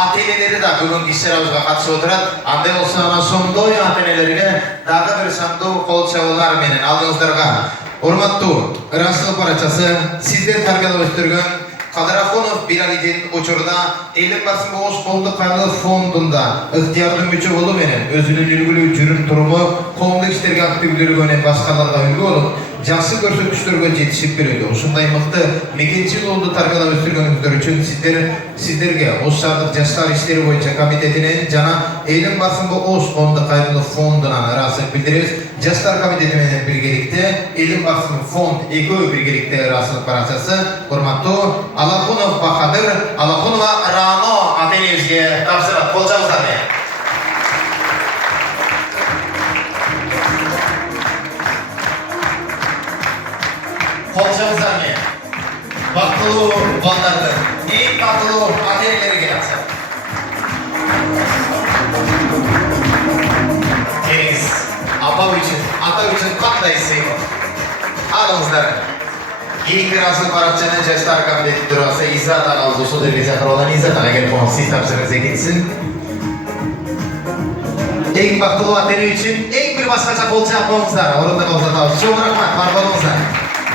ата-энелери да бүгүнкү иш-чарабызга катышып отурат. Андай болсо ana сомдой ата-энелерге дагы бир сандуу кол чабуулар менен алдыңыздарга урматтуу ырашчылык барачасы сиздер тарбиялап өстүргөн Кадырахунов Биралидин учурда Элим Барсын Ош коомдук кайрылык фондунда ыктыярдын мүчө болуу менен өзүнүн үлгүлүү жүрүм туруму коомдук иштерге активдүүлүгү менен башкаларга үлгү болуп, жакшы көрсөткүчтөргө жетишип келүүдө. Ушундай мыкты мекенчил уулду тарбиялап өстүргөнүңүздөр үчүн сиздерге Ош шаардык жаштар иштери боюнча комитетинен жана Элим Барсын Ош коомдук кайрылык фондунан ыраазычылык билдиребиз. Жаштар комитети менен биргеликте Элим Барсын фонд экөө биргеликте ыраазычылык барачасы урматтуу Алахунов Бахадыр, Алахунова Рано ата-энебизге тапшырат. Кол жабыңыздар менен. Кол жабыңыздар менен. Бактылуу балдарды, эң бактылуу ата-энелерге тапшырат. Келиңиз. Апа үчүн, ата үчүн кандай сыймыл. Алыңыздар. Кийинки ыраазычылык баракчаны жаштар комитети төрагасы Иззат агабыз ушул жерге чакырып алган. Иззат ага келип коңуз, сиз тапшырыңыз экинчисин. Эң бактылуу ата-эне үчүн эң бир башкача кол чаап коңуздар. Орунда калса чоң рахмат, бар болуңуздар.